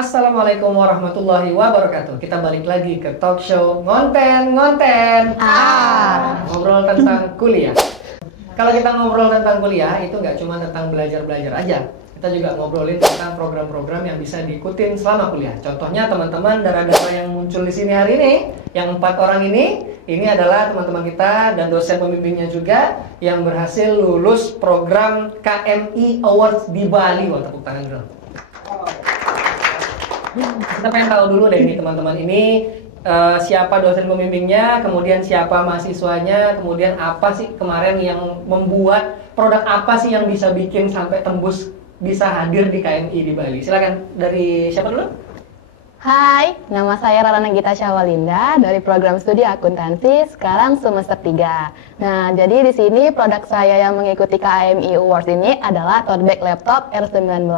Assalamualaikum warahmatullahi wabarakatuh. Kita balik lagi ke talk show ngonten. Ngobrol tentang kuliah. Kalau kita ngobrol tentang kuliah, itu nggak cuma tentang belajar-belajar aja. Kita juga ngobrolin tentang program-program yang bisa diikutin selama kuliah. Contohnya teman-teman dara-dara yang muncul di sini hari ini, yang 4 orang ini adalah teman-teman kita dan dosen pembimbingnya juga yang berhasil lulus program KMI Awards di Bali. Wah, tepuk tangan dulu. Kita pengen tahu dulu deh nih teman-teman ini siapa dosen pembimbingnya, kemudian siapa mahasiswanya, kemudian apa sih kemarin yang membuat produk apa sih yang bisa bikin sampai tembus bisa hadir di KMI di Bali. Silakan dari siapa dulu? Hai, nama saya Rara Nagita Syawalinda dari program studi akuntansi, sekarang semester 3. Nah, jadi di sini produk saya yang mengikuti KMI Awards ini adalah tote bag laptop R19.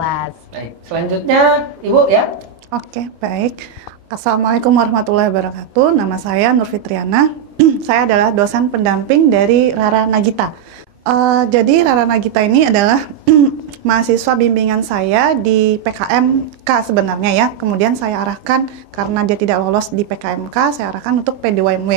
Baik, selanjutnya Ibu ya. Oke, baik. Assalamualaikum warahmatullahi wabarakatuh. Nama saya Nur Fitriana. Saya adalah dosen pendamping dari Rara Nagita. Jadi Rara Nagita ini adalah mahasiswa bimbingan saya di PKMK sebenarnya ya. Kemudian saya arahkan karena dia tidak lolos di PKMK, saya arahkan untuk P2MW.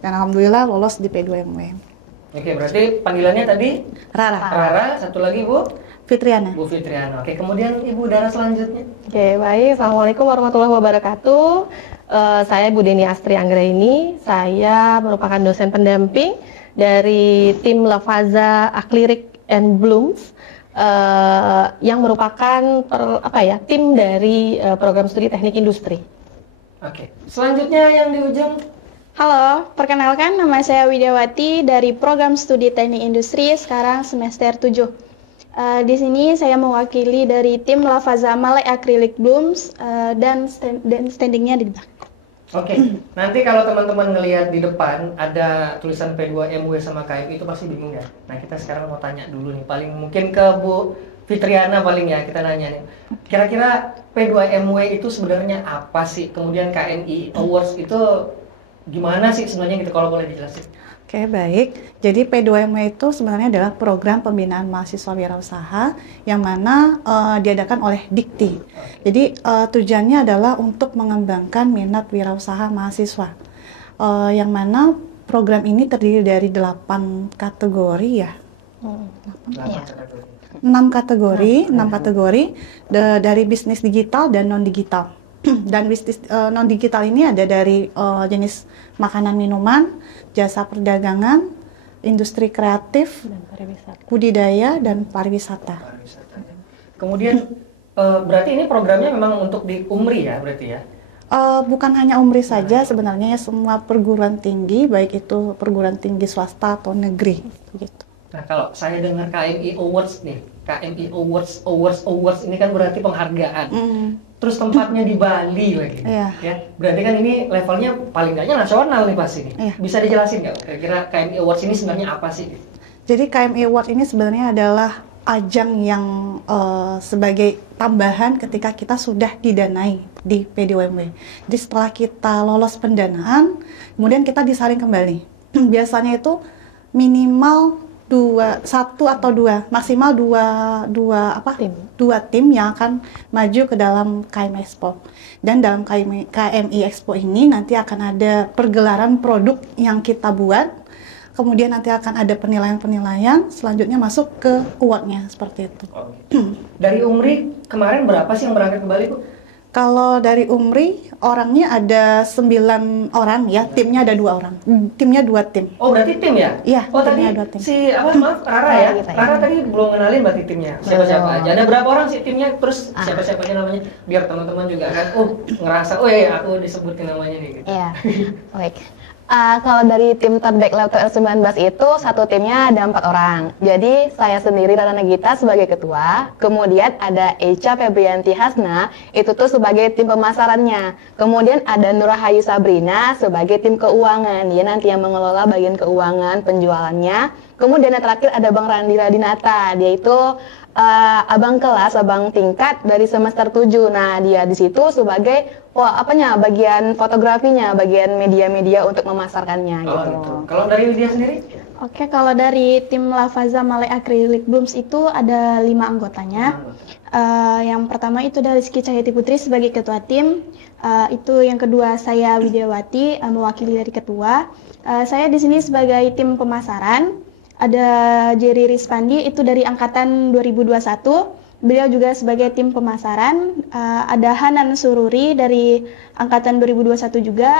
Dan alhamdulillah lolos di P2MW. Oke, berarti panggilannya tadi Rara. Rara, satu lagi Bu? Fitriana. Bu Fitriana. Oke, kemudian Ibu Dara selanjutnya. Oke, baik. Assalamualaikum warahmatullahi wabarakatuh. Saya Bu Deni Astri Anggraini. Saya merupakan dosen pendamping dari tim Lavaza Acrylic and Blooms. Yang merupakan tim dari program studi teknik industri. Oke, selanjutnya yang di ujung. Halo, perkenalkan nama saya Widiawati dari program studi teknik industri, sekarang semester 7. Di sini saya mewakili dari tim Lavaza Malay Acrylic Blooms dan standingnya di belakang. Oke, nanti kalau teman-teman ngelihat di depan ada tulisan P2MW sama KMI itu pasti bingung ya. Nah, kita sekarang mau tanya dulu nih, paling mungkin ke Bu Fitriana paling ya, kita nanya nih. Kira-kira P2MW itu sebenarnya apa sih? Kemudian KMI Awards itu gimana sih sebenarnya gitu, kalau boleh dijelasin? Oke, baik. Jadi P2MW itu sebenarnya adalah program pembinaan mahasiswa wirausaha yang mana diadakan oleh Dikti. Jadi tujuannya adalah untuk mengembangkan minat wirausaha mahasiswa. Yang mana program ini terdiri dari 8 kategori ya. 6 kategori dari bisnis digital dan non-digital. Dan bisnis non-digital ini ada dari jenis makanan minuman, jasa perdagangan, industri kreatif, dan budidaya, dan pariwisata. Kemudian berarti ini programnya memang untuk di UMRI ya berarti ya? Bukan hanya UMRI saja sebenarnya, semua perguruan tinggi, baik itu perguruan tinggi swasta atau negeri. Gitu. Nah, kalau saya dengar KMI Awards nih, KMI Awards ini kan berarti penghargaan. Terus tempatnya di Bali lagi, ya. Berarti kan ini levelnya paling nggaknya nasional nih pasti nih. Bisa dijelasin nggak? Kira-kira KMI Awards ini sebenarnya apa sih? Jadi KMI Awards ini sebenarnya adalah ajang yang sebagai tambahan ketika kita sudah didanai di P2MW. Jadi setelah kita lolos pendanaan, kemudian kita disaring kembali. Biasanya itu minimal 1 atau 2, maksimal 2 tim yang akan maju ke dalam KMI Expo. Dan dalam KMI Expo ini nanti akan ada pergelaran produk yang kita buat, kemudian nanti akan ada penilaian-penilaian, selanjutnya masuk ke award-nya, seperti itu. Dari UMRI kemarin berapa sih yang berangkat ke Bali, Bu? Kalau dari UMRI, orangnya ada 9 orang ya, timnya ada 2 orang. Timnya 2 tim. Oh, berarti tim ya? Iya, oh, tadi tim. Rara ya? Rara tadi belum kenalin berarti timnya. Siapa-siapa aja. Ada berapa orang sih timnya? Terus siapa-siapanya namanya? Biar teman-teman juga kan, ngerasa, aku disebutin namanya nih. Gitu. Iya, baik. Kalau dari tim tote bag laptop R19 itu satu timnya ada 4 orang. Jadi saya sendiri Rara Nagita sebagai ketua, kemudian ada Echa Febrianti Hasna itu tuh sebagai tim pemasarannya. Kemudian ada Nurahayu Sabrina sebagai tim keuangan, dia nanti yang mengelola bagian keuangan penjualannya. Kemudian yang terakhir ada Bang Randi Radinata, dia itu abang kelas, abang tingkat dari semester 7. Nah, dia di situ sebagai bagian fotografinya, bagian media-media untuk memasarkannya gitu. Kalau dari Widya sendiri? Oke, kalau dari tim Lavaza Malay Acrylic Blooms itu ada 5 anggotanya. Yang pertama itu dari Rizky Cahyati Putri sebagai ketua tim. Itu yang kedua saya Widiawati mewakili dari ketua. Saya di sini sebagai tim pemasaran. Ada Jerry Rispandi itu dari angkatan 2021. Beliau juga sebagai tim pemasaran. Ada Hanan Sururi dari angkatan 2021 juga.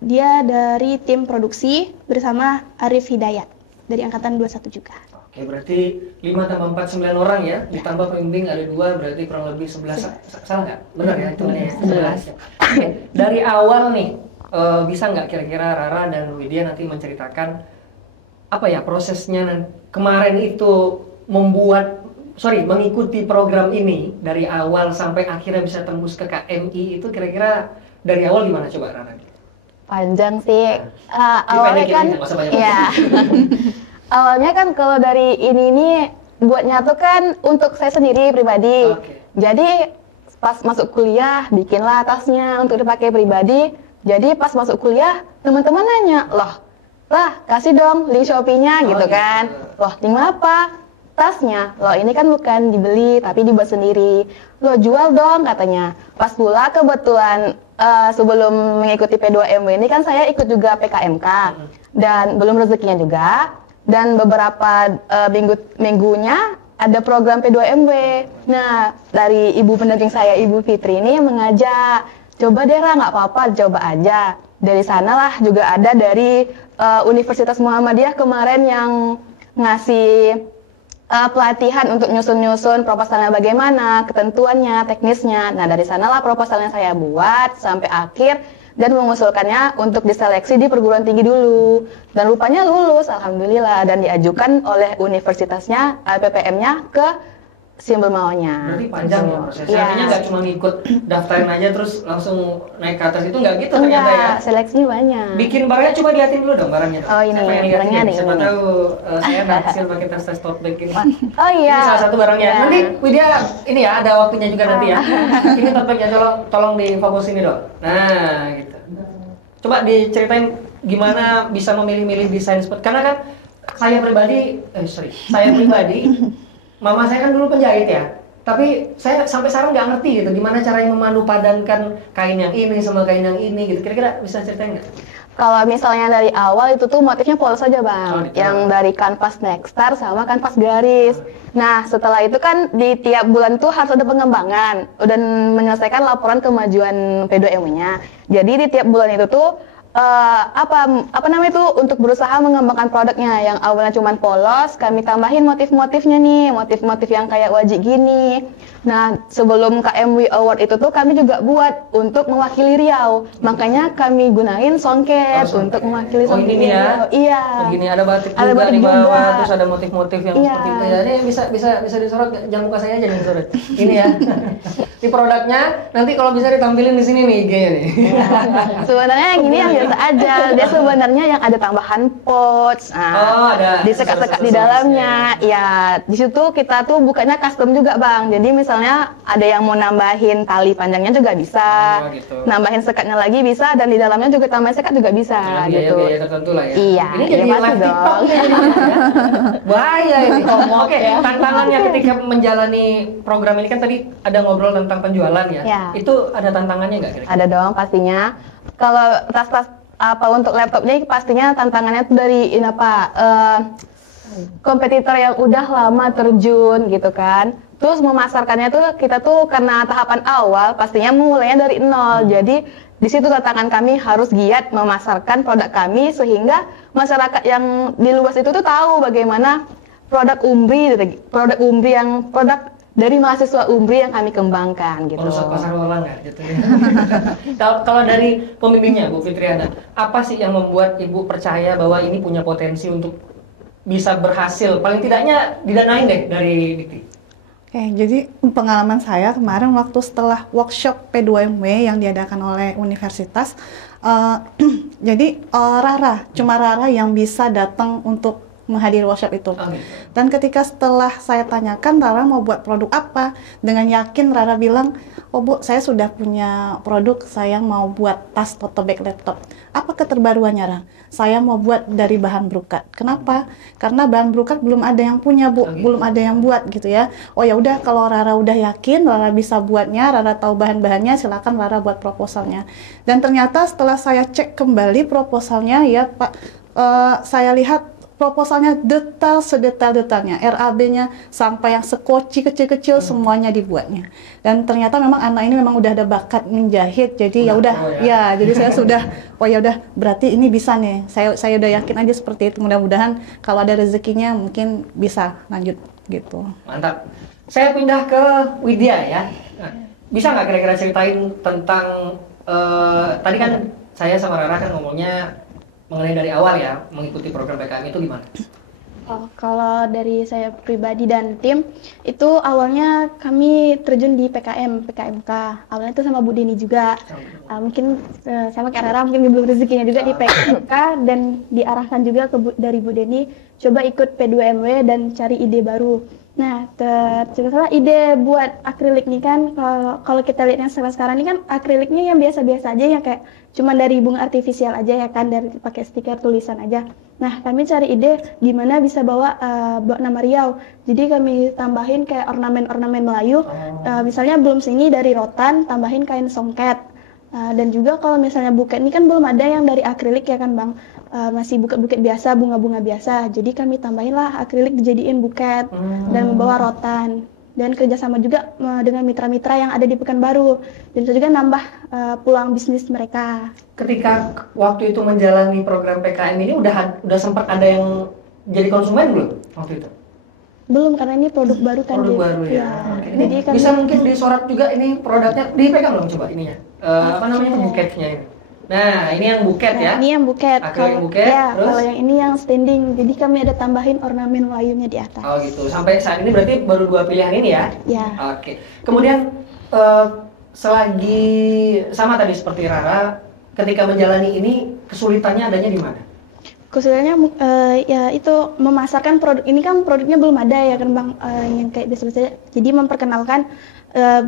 Dia dari tim produksi bersama Arif Hidayat dari angkatan 21 juga. Oke, berarti 5 tambah 4, 9 orang ya, ditambah pembimbing ada 2, berarti kurang lebih 11. Salah nggak? Benar ya hitungannya ya? 11. Oke, dari awal nih, bisa nggak kira-kira Rara dan Widya nanti menceritakan apa ya prosesnya kemarin itu mengikuti program ini dari awal sampai akhirnya bisa tembus ke KMI itu kira-kira dari awal gimana coba Rara? Panjang sih. Awalnya kan, ya. Awalnya kan kalau dari ini buatnya tuh kan untuk saya sendiri pribadi. Jadi pas masuk kuliah bikinlah tasnya untuk dipakai pribadi. Jadi pas masuk kuliah teman-teman nanya, lah kasih dong link Shopee-nya gitu kan. Loh, link apa? Tasnya. Loh, ini kan bukan dibeli tapi dibuat sendiri. Loh, jual dong katanya. Pas pula kebetulan sebelum mengikuti P2MW ini kan saya ikut juga PKMK dan belum rezekinya juga. Dan beberapa minggunya ada program P2MW. Nah, dari ibu pendamping saya, Ibu Fitri ini mengajak, coba deh Ra, nggak apa-apa, coba aja. Dari sanalah juga ada dari Universitas Muhammadiyah kemarin yang ngasih pelatihan untuk nyusun-nyusun proposalnya bagaimana, ketentuannya, teknisnya. Nah, dari sanalah proposalnya saya buat sampai akhir dan mengusulkannya untuk diseleksi di perguruan tinggi dulu. Dan rupanya lulus, alhamdulillah, dan diajukan oleh universitasnya, PPM-nya ke simbol maunya. Berarti panjang ya prosesnya. Ya. Artinya nggak cuma ngikut daftarin aja terus langsung naik ke atas itu nggak gitu ternyata ya. Seleksinya banyak. Bikin barangnya coba liatin dulu dong barangnya. Oh, ini barangnya nih. Siapa tahu saya berhasil pakai tas tote bag ini. Oh iya. Ini salah satu barangnya. Ya. Nanti Widya ini ya ada waktunya juga nanti ya. Ini tote bagnya tolong difokus ini dong. Nah gitu. Coba diceritain gimana bisa memilih-milih desain seperti karena kan saya pribadi mama saya kan dulu penjahit ya, tapi saya sampai sekarang nggak ngerti gitu gimana caranya memadupadankan kain yang ini sama kain yang ini gitu. Kira-kira bisa ceritain nggak? Kalau misalnya dari awal itu tuh motifnya polos aja Bang, gitu. yang dari kanvas Nexstar sama kanvas garis. Nah setelah itu kan di tiap bulan tuh harus ada pengembangan dan menyelesaikan laporan kemajuan P2MW-nya. Jadi di tiap bulan itu tuh apa namanya itu untuk berusaha mengembangkan produknya yang awalnya cuma polos, kami tambahin motif-motifnya nih, motif-motif yang kayak wajik gini. Nah sebelum KMW Award itu tuh kami juga buat untuk mewakili Riau, makanya kami gunain songket untuk mewakili songket. Ini ya? Iya. Begini ada batik Ada juga batik di bawah, juga. terus ada motif-motif yang seperti itu ya. Ini bisa disorot, jangan muka saya aja yang disorot. Ini ya. Di produknya nanti kalau bisa ditampilin di sini nih IG-nya nih. Sebenarnya yang ini yang biasa aja. Dia sebenarnya yang ada tambahan pouch. Nah, ada disekat-sekat di dalamnya. Ya, di situ kita tuh bukannya custom juga, Bang. Jadi misalnya ada yang mau nambahin tali panjangnya juga bisa. Gitu. Nambahin sekatnya lagi bisa dan di dalamnya juga tambahin sekat juga bisa gitu. Biaya tertentu lah ya. Iya, ini jadi pasti live TikTok dong. ya. Bahaya ini. Oke, tantangannya ketika menjalani program ini kan tadi ada ngobrol tentang penjualan ya. Ya. Itu ada tantangannya nggak kira-kira? Ada dong pastinya. Kalau tas-tas apa untuk laptopnya pastinya tantangannya tuh dari kompetitor yang udah lama terjun gitu kan. Terus memasarkannya tuh kita tuh karena tahapan awal pastinya memulainya dari nol. Jadi di situ tantangan kami harus giat memasarkan produk kami sehingga masyarakat yang di luas itu tuh tahu bagaimana produk dari mahasiswa UMBRI yang kami kembangkan gitu. Merusak pasar ulang nggak gitu ya? Kalau dari pembimbingnya Bu Fitriana, apa sih yang membuat Ibu percaya bahwa ini punya potensi untuk bisa berhasil? Paling tidaknya didanain deh dari Dikti. Oke, jadi pengalaman saya kemarin waktu setelah workshop P2MW yang diadakan oleh universitas, jadi Rara yang bisa datang untuk menghadiri workshop itu. Oh, gitu. Dan ketika setelah saya tanyakan Rara mau buat produk apa, dengan yakin Rara bilang, oh Bu, saya sudah punya produk, saya mau buat tas tote bag laptop. Apa keterbaruannya, Rara? Saya mau buat dari bahan brokat. Kenapa? Karena bahan brokat belum ada yang punya, Bu, belum ada yang buat gitu ya. Oh ya udah, kalau Rara udah yakin, Rara bisa buatnya, Rara tahu bahan-bahannya, silakan Rara buat proposalnya. Dan ternyata setelah saya cek kembali proposalnya, ya Pak, saya lihat proposalnya detail sedetail-detailnya, RAB-nya sampai yang sekoci kecil-kecil semuanya dibuatnya. Dan ternyata memang anak ini memang udah ada bakat menjahit, jadi ya udah, ya jadi saya sudah, oh ya udah, berarti ini bisa nih. Saya udah yakin aja seperti itu. Mudah-mudahan kalau ada rezekinya mungkin bisa lanjut gitu. Mantap. Saya pindah ke Widya ya. Nah, bisa nggak kira-kira ceritain tentang tadi kan saya sama Rara kan ngomongnya mengenai dari awal ya, mengikuti program PKM itu gimana? Oh, kalau dari saya pribadi dan tim, itu awalnya kami terjun di PKMK. Awalnya itu sama Bu Deni juga. Mungkin sama Kak Rara mungkin belum rezekinya juga di PKMK, dan diarahkan juga dari Bu Deni, coba ikut P2MW dan cari ide baru. Nah, tercetuslah ide buat akrilik nih kan, kalau kita lihat yang sekarang ini kan akriliknya yang biasa-biasa aja ya, kayak cuma dari bunga artifisial aja ya kan, dari pakai stiker tulisan aja. Nah, kami cari ide gimana bisa bawa nama Riau. Jadi kami tambahin kayak ornamen-ornamen Melayu. Misalnya belum sini dari rotan, tambahin kain songket. Dan juga kalau misalnya buket ini kan belum ada yang dari akrilik ya kan Bang. Masih buket-buket biasa, bunga-bunga biasa. Jadi kami tambahinlah akrilik dijadiin buket dan membawa rotan. Dan kerjasama juga dengan mitra-mitra yang ada di Pekanbaru. Dan itu juga nambah peluang bisnis mereka. Ketika waktu itu menjalani program PKM ini udah sempat ada yang jadi konsumen belum waktu itu? Belum, karena ini produk baru kan. Produk baru ya. Oke. Ini Jadi bisa mungkin disorot juga ini produknya, dipegang belum coba ininya? Apa namanya buketnya ini? Nah, ini yang buket ya? Ini yang buket. Akrilik buket, ya, terus? kalau yang ini yang standing. Jadi kami ada tambahin ornamen Melayunya di atas. Oh gitu. Sampai saat ini berarti baru 2 pilihan ini ya? Ya. Oke. Kemudian selagi sama tadi seperti Rara, ketika menjalani ini kesulitannya adanya di mana? Kesulitannya ya itu memasarkan produk ini kan, produknya belum ada ya kan Bang, yang kayak biasa-biasa. Jadi memperkenalkan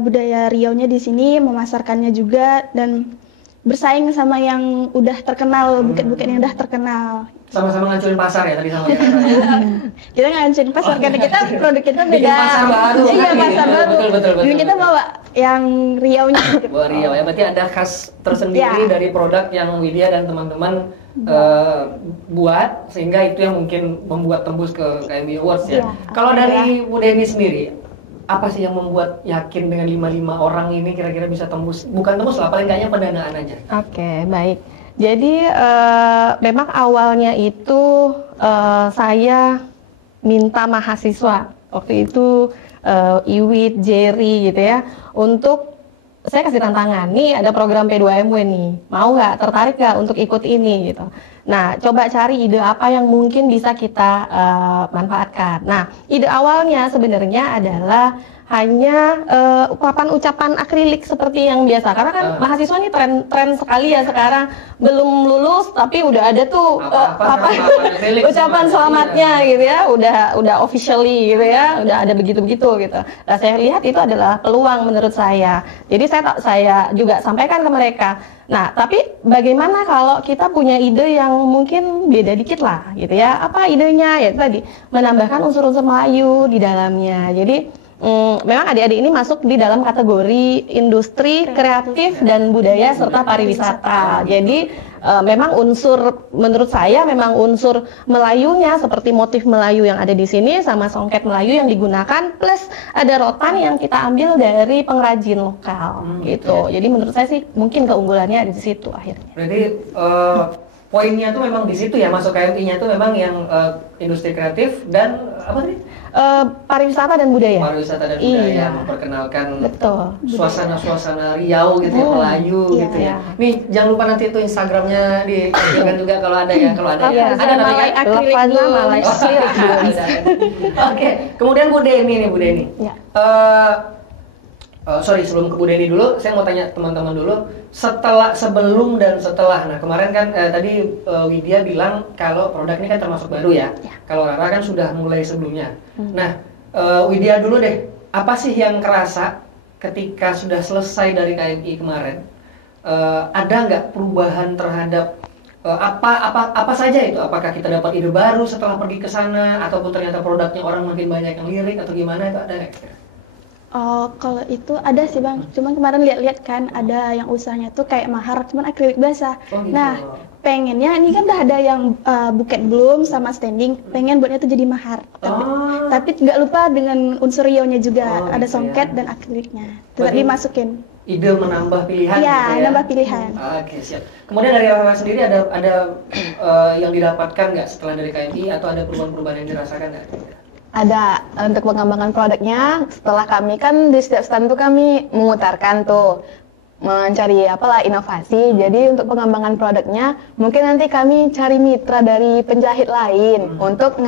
budaya Riau-nya di sini, memasarkannya juga, dan bersaing sama yang udah terkenal, buket-buket yang udah terkenal. Sama-sama ngancurin pasar ya tadi sama ya? Kita ngancurin pasar karena kita produk kita beda. Bikin pasar baru. Iya, kan, pasar gitu. baru. Betul. Dan kita bawa yang Riau-nya. Bawa Riau ya, berarti ada khas tersendiri dari produk yang Widya dan teman-teman buat, sehingga itu yang mungkin membuat tembus ke KMB Awards ya. Kalau dari Bu Deni sendiri, apa sih yang membuat yakin dengan 55 orang ini kira-kira bisa tembus? Bukan tembus lah, paling kayaknya pendanaan aja. Oke, baik. Jadi memang awalnya itu saya minta mahasiswa waktu itu Iwit, Jerry gitu ya, untuk saya kasih tantangan, nih ada program P2MW nih, mau nggak, tertarik nggak untuk ikut ini gitu. Nah, coba cari ide apa yang mungkin bisa kita manfaatkan. Nah, ide awalnya sebenarnya adalah hanya ucapan-ucapan akrilik seperti yang biasa. Karena kan mahasiswa ini tren sekali ya sekarang, belum lulus tapi udah ada tuh ucapan selamatnya gitu ya, udah officially gitu ya, udah ada begitu-begitu gitu. Nah, saya lihat itu adalah peluang menurut saya. Jadi saya juga sampaikan ke mereka. Nah, tapi bagaimana kalau kita punya ide yang mungkin beda dikit lah gitu ya. Apa idenya? Ya tadi menambahkan unsur-unsur Melayu di dalamnya. Jadi memang adik-adik ini masuk di dalam kategori industri kreatif dan budaya serta pariwisata. Jadi memang menurut saya memang unsur Melayunya seperti motif Melayu yang ada di sini sama songket Melayu yang digunakan, plus ada rotan yang kita ambil dari pengrajin lokal gitu. Jadi menurut saya sih mungkin keunggulannya ada di situ akhirnya. Berarti poinnya tuh memang di situ ya, masuk KMI-nya tuh memang yang industri kreatif dan apa tadi? Pariwisata dan budaya. Pariwisata dan budaya, memperkenalkan suasana-suasana Riau gitu ya, Melayu gitu ya. Nih jangan lupa nanti itu Instagramnya ditampilkan juga kalau ada ya, ada namanya Malai. Oke, kemudian Bu Deni nih Bu Deni. sebelum ke Bu Deni dulu, saya mau tanya teman-teman dulu, sebelum dan setelah. Nah kemarin kan tadi Widya bilang kalau produk ini kan termasuk baru ya. Kalau Rara kan sudah mulai sebelumnya. Nah Widya dulu deh, apa sih yang kerasa ketika sudah selesai dari KMI kemarin? Ada nggak perubahan terhadap apa saja itu? Apakah kita dapat ide baru setelah pergi ke sana, ataupun ternyata produknya orang makin banyak yang lirik, atau gimana, itu ada nggak? Oh, kalau itu ada sih Bang. Cuman kemarin lihat-lihat kan ada yang usahanya tuh kayak mahar, cuman akrilik basah. Oh, gitu. Nah, pengennya ini kan udah ada yang buket bloom sama standing, pengen buatnya tuh jadi mahar. Tapi nggak lupa dengan unsur ionya juga, ada songket dan akriliknya. Tetap dimasukin. Ide menambah pilihan. Iya, gitu ya? menambah pilihan. Oke, siap. Kemudian dari Rara sendiri ada yang didapatkan nggak setelah dari KMI, atau ada perubahan-perubahan yang dirasakan nggak? Ada untuk pengembangan produknya. Setelah kami kan di setiap stand tuh kami memutarkan tuh mencari apalah inovasi. Jadi untuk pengembangan produknya mungkin nanti kami cari mitra dari penjahit lain untuk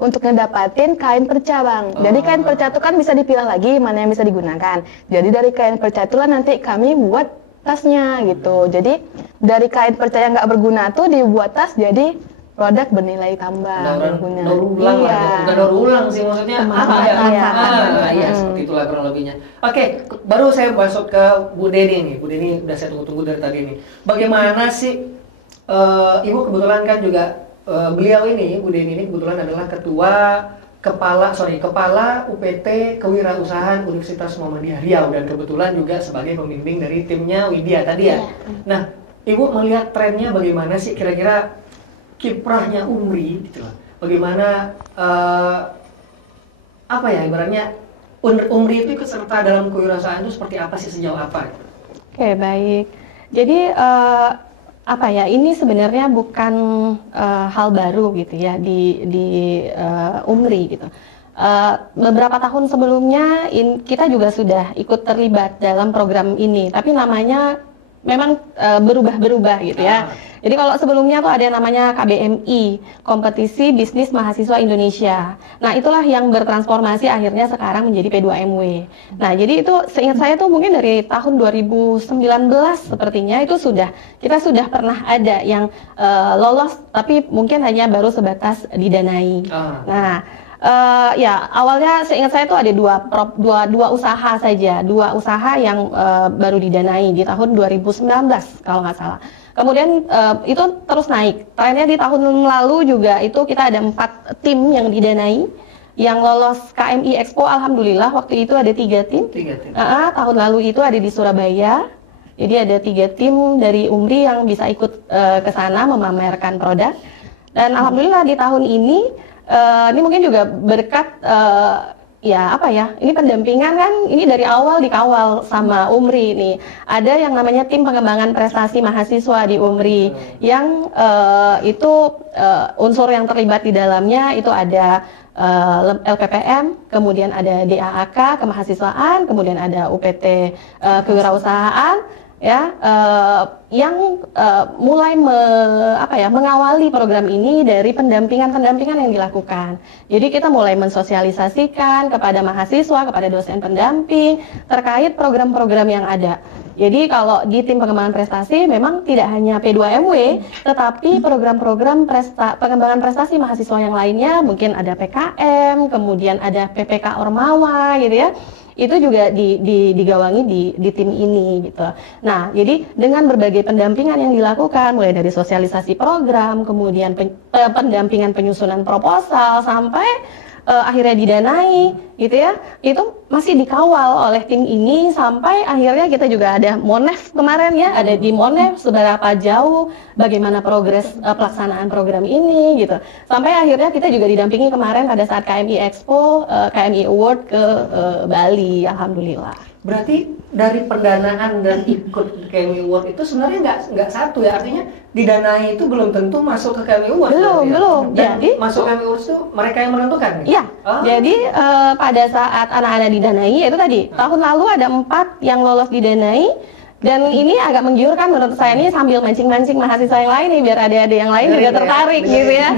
untuk ngedapatin kain perca Bang. Jadi kain perca itu kan bisa dipilah lagi mana yang bisa digunakan. Jadi dari kain perca itulah nanti kami buat tasnya gitu. Jadi dari kain perca yang nggak berguna tuh dibuat tas jadi produk bernilai tambah berguna. Bukan daur ulang sih, maksudnya iya, seperti itulah kurang lebihnya. Oke, baru saya masuk ke Bu Deni nih. Bu Deni udah saya tunggu-tunggu dari tadi nih. Bagaimana sih Ibu kebetulan kan juga beliau ini, Bu Deni ini kebetulan adalah Kepala UPT Kewirausahaan Universitas Muhammadiyah Riau, dan kebetulan juga sebagai pembimbing dari timnya Widya tadi ya. Nah, Ibu melihat trennya bagaimana sih kira-kira kiprahnya Umri gitu loh. Bagaimana ibaratnya Umri itu ikut serta dalam kewirausahaan itu seperti apa sih, sejauh apa? Oke, baik. Jadi ini sebenarnya bukan hal baru gitu ya di Umri gitu. Beberapa tahun sebelumnya kita juga sudah ikut terlibat dalam program ini, tapi namanya memang berubah-berubah gitu ya. Jadi kalau sebelumnya tuh ada yang namanya KBMI, Kompetisi Bisnis Mahasiswa Indonesia. Nah, itulah yang bertransformasi akhirnya sekarang menjadi P2MW. Nah, jadi itu seingat saya tuh mungkin dari tahun 2019 sepertinya itu kita sudah pernah ada yang lolos, tapi mungkin hanya baru sebatas didanai. Nah, awalnya seingat saya itu ada dua usaha saja, dua usaha yang baru didanai di tahun 2019 kalau nggak salah. Kemudian itu terus naik. Trennya di tahun lalu juga itu kita ada 4 tim yang didanai, yang lolos KMI Expo. Alhamdulillah waktu itu ada 3 tim. Tahun lalu itu ada di Surabaya. Jadi ada 3 tim dari Umri yang bisa ikut ke sana memamerkan produk. Dan alhamdulillah di tahun ini mungkin juga berkat ini pendampingan kan, ini dari awal dikawal sama Umri nih. Ada yang namanya tim pengembangan prestasi mahasiswa di Umri, yang unsur yang terlibat di dalamnya itu ada LPPM, kemudian ada DAAK kemahasiswaan, kemudian ada UPT kewirausahaan, yang mulai mengawali program ini dari pendampingan yang dilakukan. Jadi kita mulai mensosialisasikan kepada mahasiswa, kepada dosen pendamping terkait program-program yang ada. Jadi kalau di tim pengembangan prestasi memang tidak hanya P2MW, tetapi program-program pengembangan prestasi mahasiswa yang lainnya, mungkin ada PKM, kemudian ada PPK Ormawa gitu ya. Itu juga digawangi di tim ini gitu. Nah, jadi dengan berbagai pendampingan yang dilakukan, mulai dari sosialisasi program, kemudian pendampingan penyusunan proposal, sampai akhirnya didanai gitu ya, itu masih dikawal oleh tim ini sampai akhirnya kita juga ada Monef kemarin ya, ada di Monef seberapa jauh bagaimana progres pelaksanaan program ini gitu, sampai akhirnya kita juga didampingi kemarin pada saat KMI Expo, KMI Award ke Bali, alhamdulillah. Berarti dari pendanaan dan ikut KMI Award itu sebenarnya nggak satu ya, artinya didanai itu belum tentu masuk ke KMI Award. Belum. Jadi masuk KMI Award itu mereka yang menentukan. Iya. Jadi pada saat anak-anak didanai, itu tadi tahun lalu ada 4 yang lolos didanai. Dan ini agak menggiurkan menurut saya, ini sambil mancing-mancing mahasiswa yang lain nih, biar adik-adik yang lain juga tertarik gitu ya.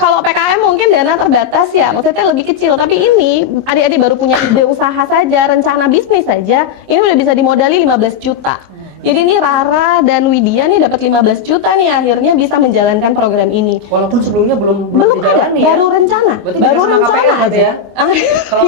Kalau PKM mungkin dana terbatas ya, maksudnya lebih kecil. Tapi ini adik-adik baru punya ide usaha saja, rencana bisnis saja, ini udah bisa dimodali 15 juta. Jadi ini Rara dan Widya nih dapat 15 juta nih akhirnya bisa menjalankan program ini. Walaupun sebelumnya belum ada, dijalani ya. baru rencana. Berarti Baru sama rencana KPR berarti aja. ya. Kalau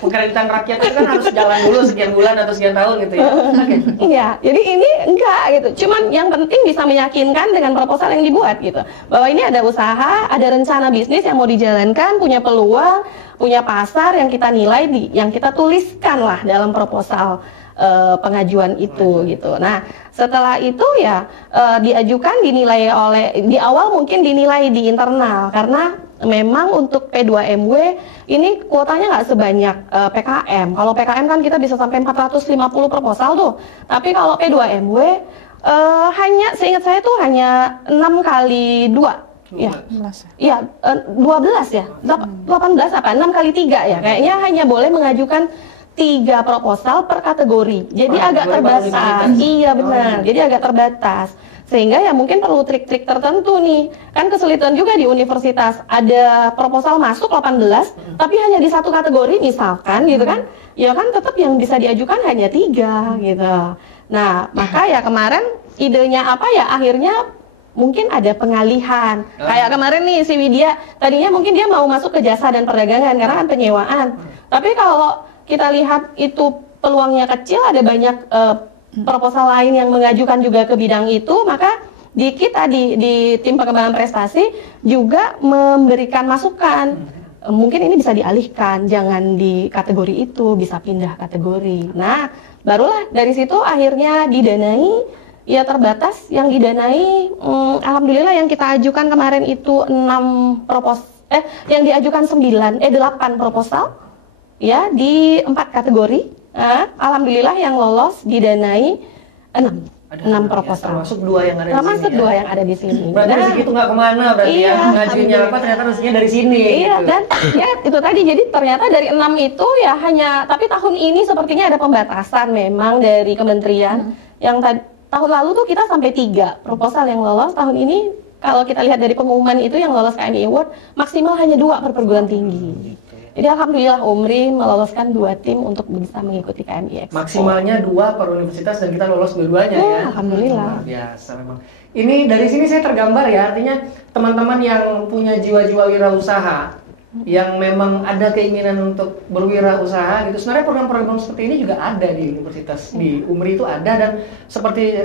pengkreditan rakyat itu kan harus jalan dulu sekian bulan atau sekian tahun gitu ya. Oke. Iya, jadi ini enggak gitu. Cuman yang penting bisa meyakinkan dengan proposal yang dibuat gitu. Bahwa ini ada usaha, ada rencana bisnis yang mau dijalankan, punya peluang, punya pasar yang kita nilai yang kita tuliskan lah dalam proposal pengajuan itu gitu. Nah, setelah itu ya diajukan, dinilai di awal mungkin dinilai di internal karena memang untuk P2MW ini kuotanya nggak sebanyak PKM. Kalau PKM kan kita bisa sampai 450 proposal tuh. Tapi kalau P2MW seingat saya tuh hanya 6 kali 2. Ya, iya 12 ya, 18 apa 6 kali 3 ya. Kayaknya hanya boleh mengajukan 3 proposal per kategori. Jadi agak terbatas. Iya benar. Jadi agak terbatas. Sehingga ya mungkin perlu trik-trik tertentu nih. Kan kesulitan juga di universitas. Ada proposal masuk 18, tapi hanya di satu kategori misalkan gitu kan. Ya kan tetap yang bisa diajukan hanya 3 gitu. Nah, maka ya kemarin idenya apa ya akhirnya mungkin ada pengalihan. Kayak kemarin nih si Widya, tadinya mungkin dia mau masuk ke jasa dan perdagangan karena kan penyewaan. Tapi kalau kita lihat itu peluangnya kecil, ada banyak proposal lain yang mengajukan juga ke bidang itu, maka kita di tim pengembangan prestasi juga memberikan masukan. Mungkin ini bisa dialihkan, jangan di kategori itu, bisa pindah kategori. Nah, barulah dari situ akhirnya didanai, ya terbatas yang didanai, alhamdulillah yang kita ajukan kemarin itu 8 proposal. Ya, di 4 kategori, alhamdulillah yang lolos didanai 6 proposal. Termasuk 2 yang ada di sini. Termasuk 2 yang ada di sini. Berarti rezeki itu nggak kemana berarti iya, ya. Ngajuinnya apa ternyata rezekinya dari sini. Iya, gitu. dan ya itu tadi, jadi ternyata dari 6 itu ya tapi tahun ini sepertinya ada pembatasan memang dari kementerian. Yang tahun lalu tuh kita sampai 3 proposal yang lolos, tahun ini kalau kita lihat dari pengumuman itu yang lolos KMI Award maksimal hanya 2 per perguruan tinggi. Jadi alhamdulillah UMRI meloloskan 2 tim untuk bisa mengikuti KMI Expo. Maksimalnya 2 per universitas dan kita lolos dua-duanya ya. Alhamdulillah. Luar biasa memang. Ini dari sini saya tergambar ya, artinya teman-teman yang punya jiwa-jiwa wirausaha, yang memang ada keinginan untuk berwirausaha gitu. Sebenarnya program-program seperti ini juga ada di universitas, di UMRI itu ada, dan seperti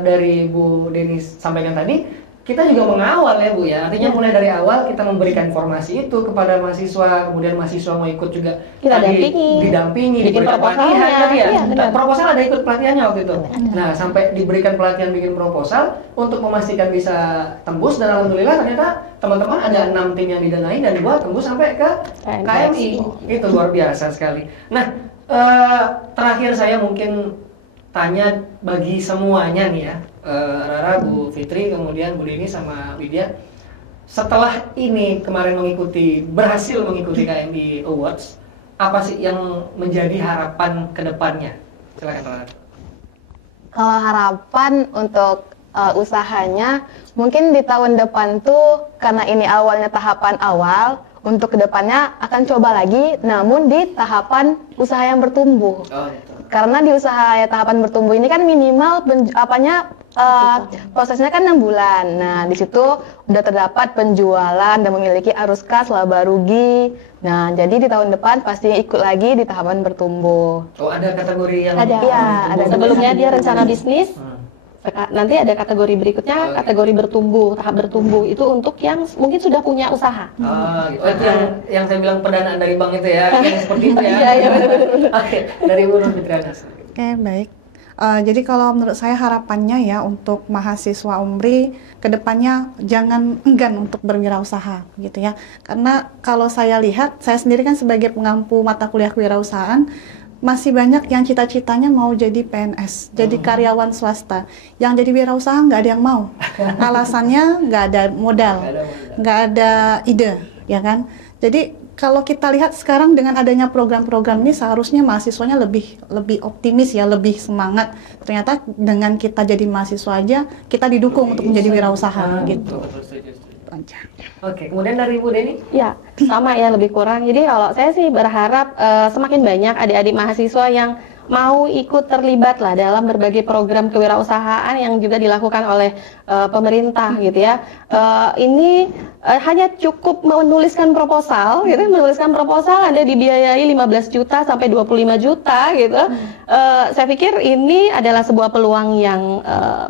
dari Bu Deni sampaikan tadi, kita juga mengawal ya Bu ya, artinya mulai dari awal kita memberikan informasi itu kepada mahasiswa, kemudian mahasiswa mau ikut juga kita didampingi, diberikan pelatihan tadi ya. Iya, proposal ada ikut pelatihannya waktu itu. Nah, sampai diberikan pelatihan bikin proposal untuk memastikan bisa tembus, dan alhamdulillah ternyata teman-teman ada 6 tim yang didanai dan 2 tembus sampai ke KMI. Itu luar biasa sekali. Nah, terakhir saya mungkin tanya bagi semuanya nih ya, Rara, Bu Fitri, kemudian Bu Deni sama Widya, setelah ini kemarin berhasil mengikuti KMI Awards, apa sih yang menjadi harapan ke depannya? Silakan Rara. Kalau harapan untuk usahanya, mungkin di tahun depan tuh karena ini awalnya tahapan awal, untuk kedepannya akan coba lagi, namun di tahapan usaha yang bertumbuh. Oh, gitu. Karena di usaha tahapan bertumbuh ini kan minimal prosesnya kan 6 bulan. Nah, di situ udah terdapat penjualan dan memiliki arus kas, laba rugi. Nah, jadi di tahun depan pastinya ikut lagi di tahapan bertumbuh. Oh, ada kategori yang ada. Iya, ada. Sebelumnya dia rencana bisnis. Nanti ada kategori berikutnya, kategori bertumbuh, tahap bertumbuh itu untuk yang mungkin sudah punya usaha. Gitu. Itu yang saya bilang pendanaan dari bank itu ya, yang seperti itu ya. Iya, benar. Oke, dari Bu Fitriana. Oke, baik. Jadi kalau menurut saya harapannya ya untuk mahasiswa UMRI kedepannya jangan enggan untuk berwirausaha gitu ya. Karena kalau saya lihat, saya sendiri kan sebagai pengampu mata kuliah kewirausahaan, masih banyak yang cita-citanya mau jadi PNS, jadi karyawan swasta. Yang jadi wirausaha nggak ada yang mau. Alasannya nggak ada modal, nggak ada ide. ya kan? Jadi kalau kita lihat sekarang dengan adanya program-program ini seharusnya mahasiswanya lebih optimis ya, lebih semangat. Ternyata dengan kita jadi mahasiswa aja kita didukung untuk menjadi wirausaha gitu. Oke, kemudian dari Ibu Deni? Ya, sama ya lebih kurang. Jadi kalau saya sih berharap semakin banyak adik-adik mahasiswa yang mau ikut terlibat lah dalam berbagai program kewirausahaan yang juga dilakukan oleh pemerintah gitu ya. Ini hanya cukup menuliskan proposal gitu, menuliskan proposal ada dibiayai 15 juta sampai 25 juta gitu. Saya pikir ini adalah sebuah peluang yang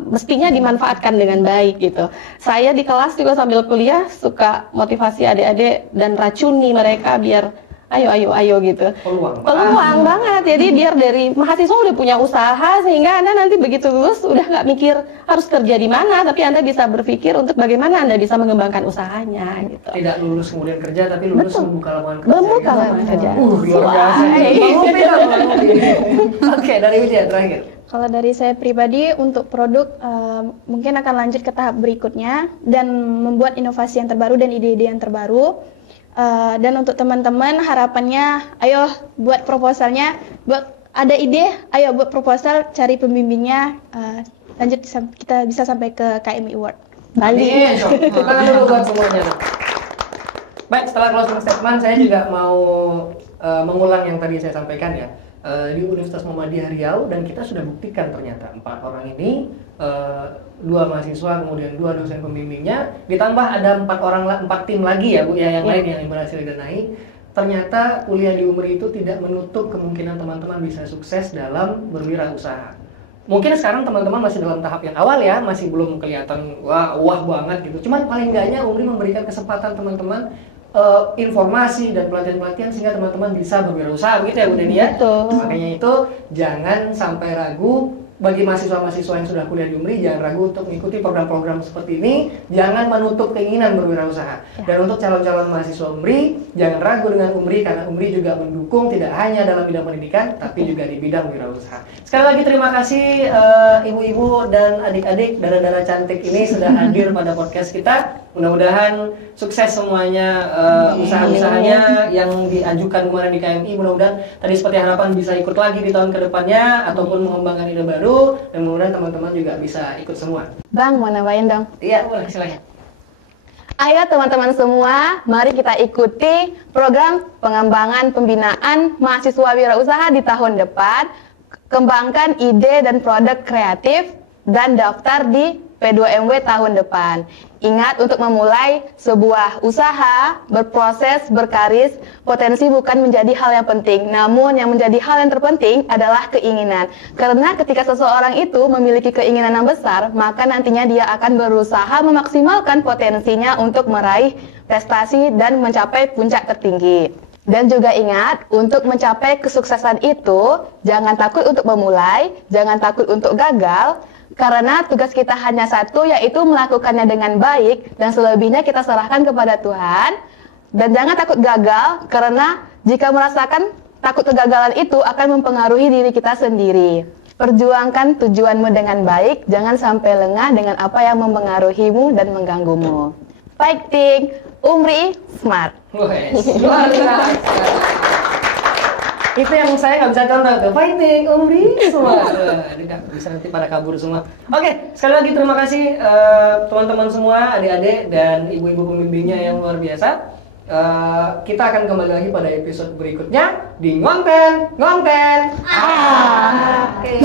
mestinya dimanfaatkan dengan baik gitu. Saya di kelas juga sambil kuliah suka motivasi adik-adik dan racuni mereka biar ayo gitu. Peluang banget. Jadi biar dari mahasiswa udah punya usaha sehingga Anda nanti begitu lulus udah nggak mikir harus kerja di mana, tapi Anda bisa berpikir untuk bagaimana Anda bisa mengembangkan usahanya gitu. Tidak lulus kemudian kerja, tapi lulus membuka lapangan kerja. Membuka lapangan kerja. Luar biasa. Oke, dari Widya terakhir. Kalau dari saya pribadi untuk produk mungkin akan lanjut ke tahap berikutnya dan membuat inovasi yang terbaru dan ide-ide yang terbaru. Dan untuk teman-teman harapannya, ayo buat proposalnya, ada ide, ayo buat proposal, cari pembimbingnya, lanjut kita bisa sampai ke KMI Award. Bali. Tangan dulu buat semuanya. Baik, setelah closing statement, saya juga mau mengulang yang tadi saya sampaikan ya. Di Universitas Muhammadiyah Riau, dan kita sudah buktikan ternyata 4 orang ini, 2 mahasiswa kemudian 2 dosen pembimbingnya, ditambah ada 4 tim lagi ya Bu ya yang lain yang berhasil didanai. Ternyata kuliah di UMRI itu tidak menutup kemungkinan teman-teman bisa sukses dalam berwirausaha. Mungkin sekarang teman-teman masih dalam tahap yang awal ya, masih belum kelihatan wah banget gitu. Cuman paling enggaknya UMRI memberikan kesempatan teman-teman informasi dan pelatihan-pelatihan sehingga teman-teman bisa berwirausaha, begitu ya Bu Deni ya. Makanya itu jangan sampai ragu. Bagi mahasiswa-mahasiswa yang sudah kuliah di UMRI, jangan ragu untuk mengikuti program-program seperti ini. Jangan menutup keinginan berwirausaha. Dan untuk calon-calon mahasiswa UMRI, jangan ragu dengan UMRI karena UMRI juga mendukung tidak hanya dalam bidang pendidikan, tapi juga di bidang wirausaha. Sekali lagi terima kasih ibu-ibu dan adik-adik dara-dara cantik ini sudah hadir pada podcast kita. Mudah-mudahan sukses semuanya usaha-usahanya yang diajukan kemarin di KMI. Mudah-mudahan tadi seperti harapan bisa ikut lagi di tahun kedepannya ataupun mengembangkan ide baru, dan mudah-mudahan teman-teman juga bisa ikut semua. Bang, mau nambahin dong? Iya, boleh, silakan. Ayo teman-teman semua, mari kita ikuti program pengembangan pembinaan mahasiswa wirausaha di tahun depan. Kembangkan ide dan produk kreatif dan daftar di P2MW tahun depan. Ingat, untuk memulai sebuah usaha, berproses, berkarir, potensi bukan menjadi hal yang penting. Namun yang menjadi hal yang terpenting adalah keinginan. Karena ketika seseorang itu memiliki keinginan yang besar, maka nantinya dia akan berusaha memaksimalkan potensinya untuk meraih prestasi dan mencapai puncak tertinggi. Dan juga ingat, untuk mencapai kesuksesan itu, jangan takut untuk memulai, jangan takut untuk gagal, karena tugas kita hanya satu, yaitu melakukannya dengan baik, dan selebihnya kita serahkan kepada Tuhan. Dan jangan takut gagal, karena jika merasakan takut kegagalan itu akan mempengaruhi diri kita sendiri. Perjuangkan tujuanmu dengan baik, jangan sampai lengah dengan apa yang mempengaruhimu dan mengganggumu. Fighting, UMRI Smart. Luar biasa. Itu yang saya nggak bisa contoh tuh, fighting UMRI semua. Tidak bisa, nanti pada kabur semua. Oke, sekali lagi terima kasih teman-teman semua, adik-adik dan ibu-ibu pembimbingnya yang luar biasa. Kita akan kembali lagi pada episode berikutnya di Ngonten. Oke.